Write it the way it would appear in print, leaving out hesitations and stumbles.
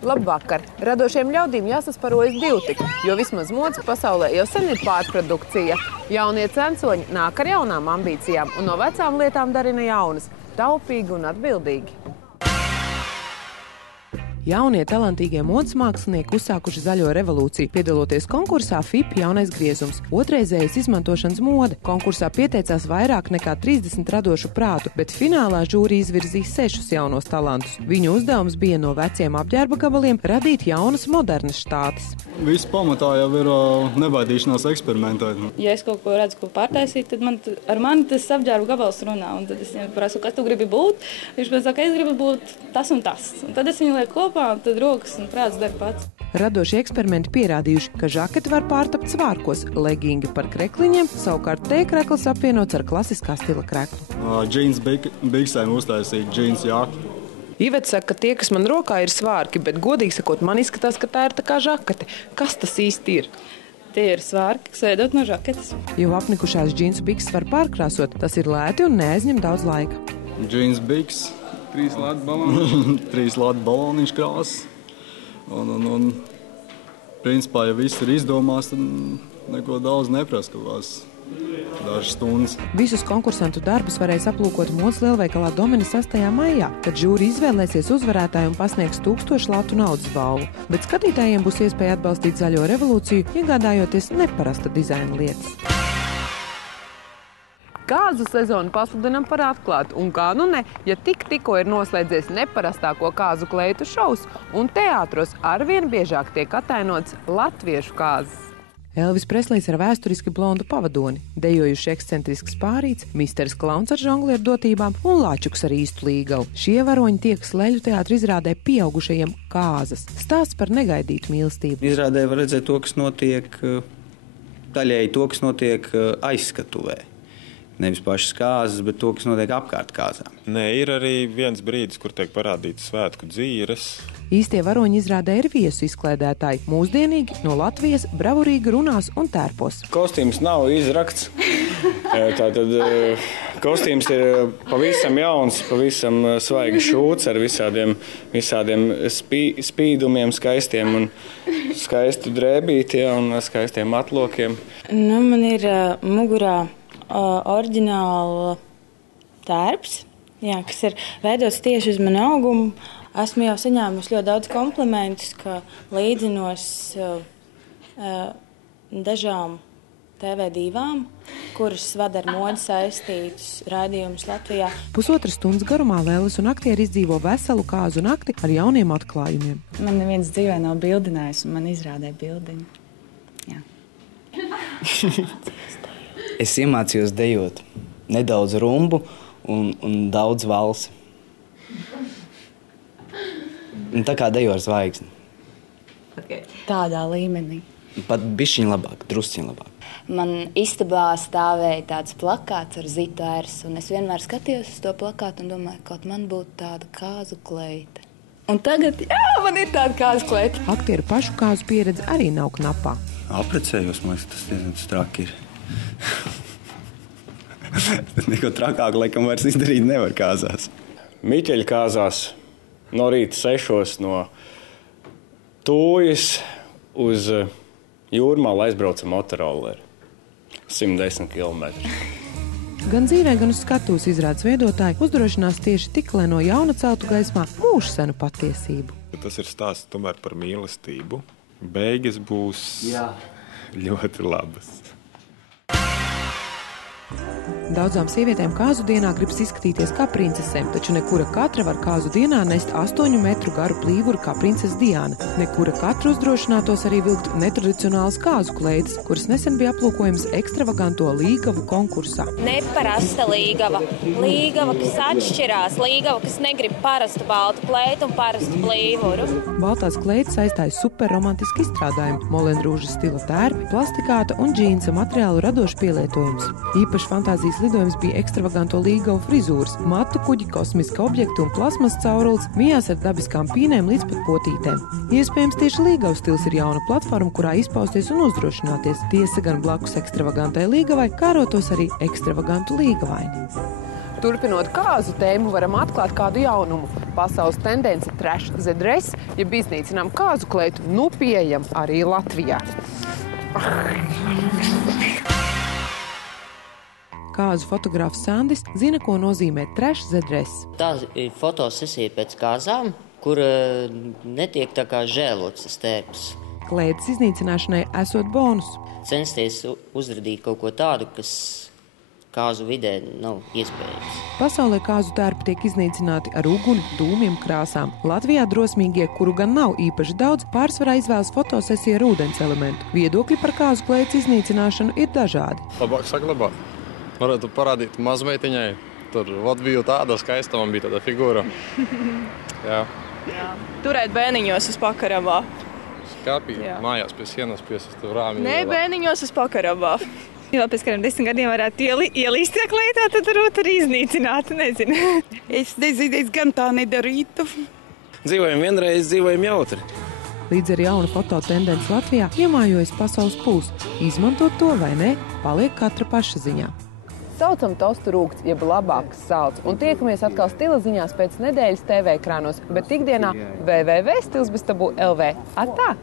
Labvakar! Radošiem ļaudīm jāsasparojas divtik, jo vismaz modes pasaulē jau sen ir pārprodukcija. Jaunie censoņi nāk ar jaunām ambīcijām un no vecām lietām darina jaunas, taupīgi un atbildīgi. Jaunie talantīgie modes mākslinieki uzsākuši zaļo revolūciju, piedaloties konkursā FIP jaunais griezums – otrreizējas izmantošanas mode. Konkursā pieteicās vairāk nekā 30 radošu prātu, bet finālā žūri izvirzīja 6 jaunos talantus. Viņu uzdevums bija no veciem apģērba gabaliem radīt jaunas modernas štātes. Viss pamatā jau ir nebaidīšanās eksperimentēt. Ja es kaut ko redzu, ko pārtaisīt, tad ar mani tas apģērba gabals runā. Un tad es viņam prasu, kas tu gribi būt. Viņš man saka, es gribu būt tas un tas. Un tad es viņu lieku kopā, un tad rokas un prāts dara pats. Radošie eksperimenti pierādījuši, ka žaketi var pārtapt svārkos, legingi par krekliņiem, savukārt T-krekls apvienots ar klasiskā stila kreklu. Džīns biksēm uztaisīt džīns jaku. Iveta saka, ka tie, kas man rokā ir svārki, bet godīgi sakot, man izskatās, ka tā ir tā kā žakete. Kas tas īsti ir? Tie ir svārki, kas veidot no žaketes. Jo apnikušās džīnsu bikses var pārkrāsot, tas ir lēti un neaizņem daudz laika. Džīns biks. 3 lādu baloniņš. 3 lādu baloniņš krāsas. Un principā, ja viss ir izdomās, tad neko daudz neprasa kaut dažas stundas. Visus konkursantu darbus varēs aplūkot modes lielveikalā Domina 6. maijā, kad žūri izvēlēsies uzvarētāju un pasniegs 1000 latu naudas balvu. Bet skatītājiem būs iespēja atbalstīt zaļo revolūciju, iegādājoties neparasta dizaina lietas. Kāzu sezonu pasludinam par atklātu, un kā nu ne, ja tikko ir noslēdzies neparastāko kāzu kleitu šovs, un teātros arvien biežāk tiek atainots latviešu kāzas. Elvis Preslīs ar vēsturiski blondu pavadoni, dejojuši ekscentrisks pārīts, misteris klauns ar žonglieru dotībām un lāčuks ar īstu līgavu. Šie varoņi tiekas Leļu teātra izrādē pieaugušajiem kāzas. Stāsts par negaidītu mīlestību. Izrādē var redzēt to, kas notiek, daļēji to, kas notiek aizskatuvē. Nevis pašas kāzas, bet to, kas notiek apkārt kāzām. Nē, ir arī viens brīdis, kur tiek parādītas svētku dzīres. Īstie varoņi izrādē ir viesu izklaidētāji, mūsdienīgi, no Latvijas, bravurīgi runās un tērpos. Kostīms nav izrakts. Tātad kostīms ir pavisam jauns, pavisam svaigi šūts ar visādiem spīdumiem skaistiem un skaistu drēbīti un skaistiem atlokiem. Man ir mugurā oriģināla tērps, kas ir veidots tieši uz manu augumu. Esmu jau saņēmusi ļoti daudz komplimentus, ka līdzinos dažām TV divām, kuras vada ar modi saistītus raidījumus Latvijā. Pusotras stundas garumā Lēlis un aktieri izdzīvo veselu kāzu nakti ar jauniem atklājumiem. Man neviens dzīvē nav bildinājis, un man izrādē bildiņu. Jā. Es iemācījos dejot nedaudz rumbu un daudz valsi. Un tā kā dejo ar zvaigzni. Okay. Tādā līmenī. Pat bišķiņ labāk, drusciņ labāk. Man istabā stāvēja tāds plakāts ar Zitu Ērsu, un es vienmēr skatījos uz to plakātu un domāju, kaut man būtu tāda kāzu kleita. Un tagad, man ir tāda kāzu kleita. Aktieru pašu kāzu pieredze arī nav knapā. Aprecējos, man tas diezgan straki ir. Neko trakāk, laikam, vairs izdarīt nevar kāzās. Miķeļa kāzās no rīta 6 no Tūjas uz Jūrmalu aizbrauca motorolleri. 110 km. Gan dzīvē, gan uz skatuves izrādes veidotāji uzdrošinās tieši tik, lai no jauna celtu gaismā mūžsenu patiesību. Tas ir stāsts tomēr par mīlestību. Beigas būs ļoti labas. Daudzām sievietēm kāzu dienā gribas izskatīties kā princesēm, taču nekura katra var kāzu dienā nest 8 metru garu plīvuru kā princese Diana. Nekura katra uzdrošinātos arī vilkt netradicionālas kāzu kleitas, kuras nesen bija aplūkojums ekstravaganto līgavu konkursā. Neparasta līgava. Līgava, kas atšķirās. Līgava, kas negrib parastu baltu kleitu un parastu plīvuru. Baltās kleitas aizstāja superromantiski izstrādājumi, molenrūžas stila tērpi, plastikāta un džīnsa materiālu radošu pielietojums. Īpaši fantāzijas lidojums bija ekstravaganto līgavu frizūras, matu kuģi, kosmiska objektu un plasmas caurules, mijās ar dabiskām pīnēm līdz pat potītēm. Iespējams, tieši līgavu stils ir jauna platforma, kurā izpausties un uzdrošināties. Tiesa gan blakus ekstravagantai līgavai, kārotos arī ekstravagantu līgavaini. Turpinot kāzu tēmu, varam atklāt kādu jaunumu. Pasaules tendence trash the dress, ja iznīcinām kāzu kleitu, nu pieejam arī Latvijā. Kāzu fotogrāfs Sandis zina, ko nozīmē trash the dress. Tā ir fotosesija pēc kāzām, kur netiek tā kā žēlots tas tērps. Kleitas iznīcināšanai esot bonus. Censties uzradīt kaut ko tādu, kas kāzu vidē nav iespējams. Pasaulē kāzu tērpi tiek iznīcināti ar uguni, dūmiem, krāsām. Latvijā drosmīgie, kuru gan nav īpaši daudz, pārsvarā izvēlas fotosesiju ar ūdens elementu. Viedokļi par kāzu kleitas iznīcināšanu ir dažādi. Labāk saglabāt. Varētu parādīt mazmeitiņai. Tur bija tāda skaista, man bija tāda figūra. Jā. Turēt bēniņos uz pakarabā. Skāpī, mājās pie sienas, pie rāmī. Nē, bēniņos uz pakarabā. Jo pēc kādiem 10 gadiem varētu ielīst tajā kleitā, tad varbūt arī iznīcināt, nezinu. Es nezinu, es gan tā nedarītu. Dzīvojam vienreiz, dzīvojam jautri. Līdz ar jaunu fototendenci Latvijā iemājojas pasaules pūls. Izmantot to vai ne, paliek katra paša ziņā. Saucam tostu rūgts, jeb labāks salds, un tiekamies atkal stila ziņās pēc nedēļas TV ekrānos, bet ikdienā www.stilsbeztabu.lv. Atā!